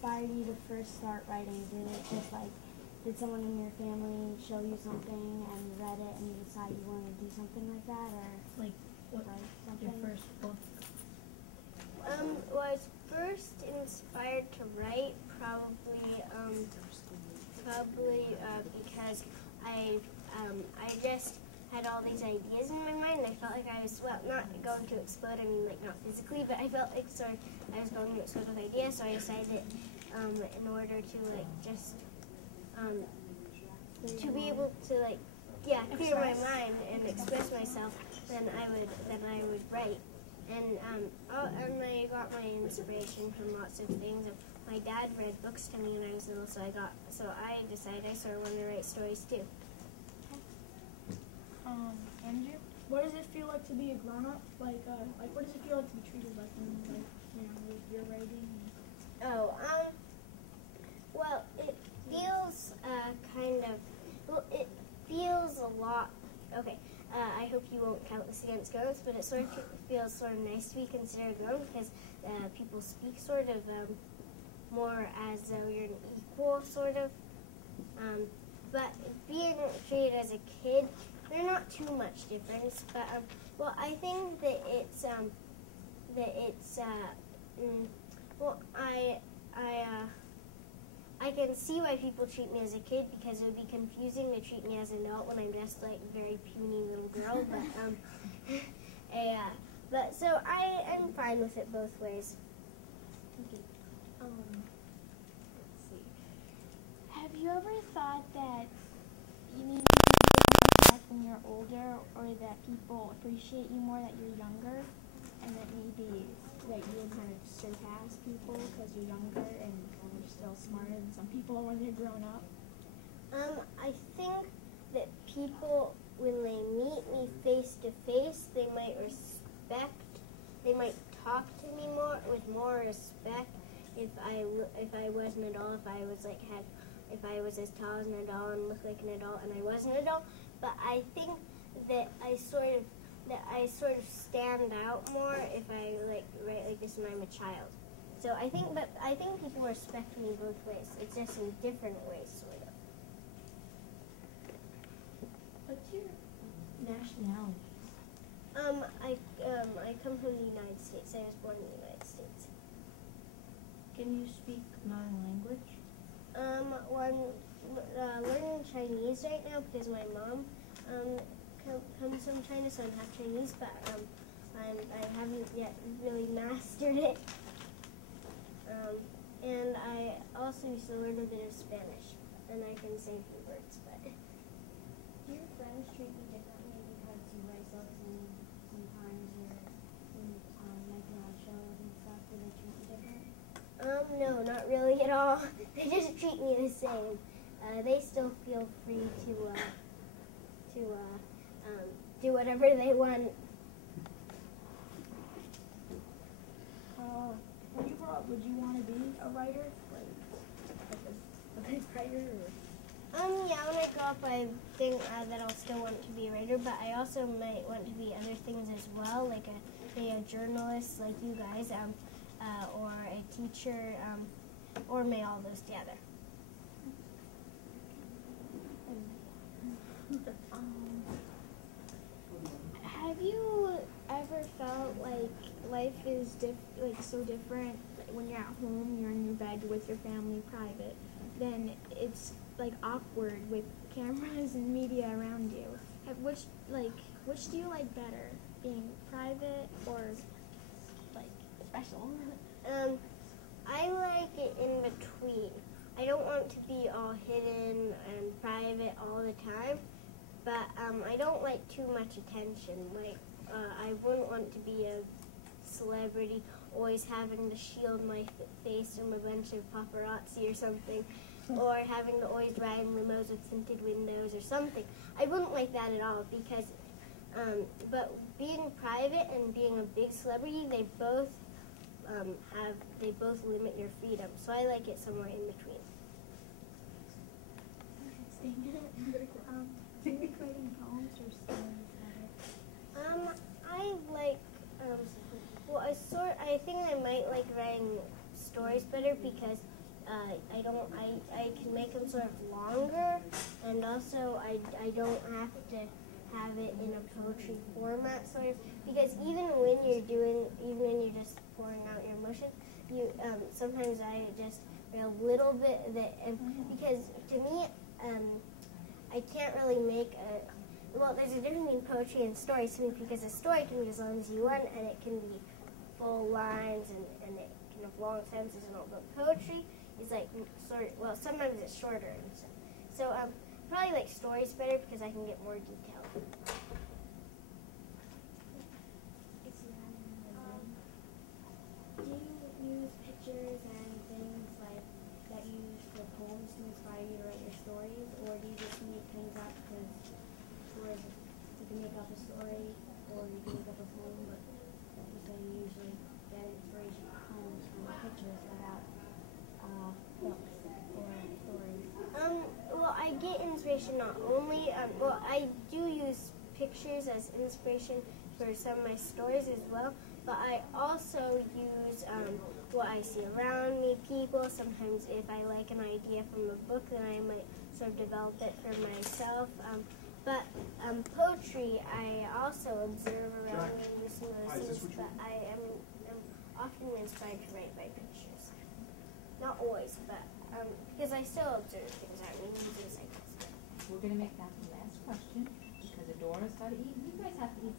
inspired you to first start writing? Did someone in your family show you something and you read it and you decided you wanted to do something like that, or like what something? your first book? Well, I was first inspired to write because I just had all these ideas in my mind, and I felt like I was, well, not going to explode, I mean, like, not physically, but I felt like I was going to explode with ideas, so I decided in order to, like, just to be able to, like, clear my mind and express myself, then I would write. And I got my inspiration from lots of things. My dad read books to me when I was little, so I decided I sort of wanted to write stories too. Andrew, what does it feel like to be a grown-up? Like what does it feel like to be treated like with your writing? Well, it feels it feels a lot. Okay. I hope you won't count this against grown-ups, but it sort of feels sort of nice to be considered grown because people speak sort of more as though you're an equal, sort of. But being treated as a kid, they're not too much difference. But well, I think that I can see why people treat me as a kid because it would be confusing to treat me as an adult when I'm just like a very puny little girl. But so I am fine with it both ways. Okay. Let's see. Have you ever thought that you need to be back when you're older, or that people appreciate you more that you're younger, and that maybe that you would kind of surpass people because you're younger and you're still smarter than some people when they're grown up? I think that people, when they meet me face to face, they might talk to me with more respect if I was an adult, if I was as tall as an adult and looked like an adult and I was an adult. But I think that I sort of stand out more if I write like this when I'm a child. So I think people respect me both ways. It's just in different ways, sort of. What's your nationality? I come from the United States. I was born in the United States. Can you speak my language? Well, I'm learning Chinese right now because my mom comes from China, so I'm half Chinese, but I haven't yet really mastered it. And I also used to learn a bit of Spanish, and I can say a few words. But do your friends treat you differently because you write books and sometimes you're on shows and stuff? Do they treat you different? No, not really at all. They just treat me the same. They still feel free to do whatever they want. When you grow up, would you want to be a writer? Like a big writer? Or? Yeah, when I grow up, I think that I'll still want to be a writer, but I also might want to be other things as well, like a journalist like you guys, or a teacher, or may all those together. Have you ever felt like life is so different when you're at home, you're in your bed with your family, private, then it's like awkward with cameras and media around you? Which do you like better, being private or like special? I like it in between. I don't want to be all hidden and private all the time, but I don't like too much attention. I wouldn't want to be a celebrity always having to shield my face from a bunch of paparazzi or something, or having to always ride in limos with tinted windows or something. I wouldn't like that at all because, but being private and being a big celebrity, they both limit your freedom. So I like it somewhere in between. Do you like writing poems or stories better? I like, well, I think I might like writing stories better because I can make them sort of longer, and also I don't have to have it in a poetry format, sort of, because even when you're just pouring out your emotions, you sometimes I just a little bit of it, because to me, I can't really make there's a difference between poetry and stories to me, because a story can be as long as you want, and it can be full lines, and it can have long sentences and all, but poetry is like sometimes it's shorter and stuff. So probably like stories better, because I can get more detail. Do you use pictures and things like that you use for poems to inspire you to write your stories, or do you just make things up because you can make up a story or you can make up a poem, but you say you usually get inspiration from poems from pictures without books or stories? Well, I get inspiration not only, I do use pictures as inspiration for some of my stories as well, but I also use what I see around me, people. Sometimes if I like an idea from a book, then I might sort of develop it for myself. But poetry, I also observe around me and do some of those things, but I am often inspired to write by pictures. Not always, but because I still observe things around me and things like this. We're going to make that the last question, because Adora's got to eat, and you guys have to eat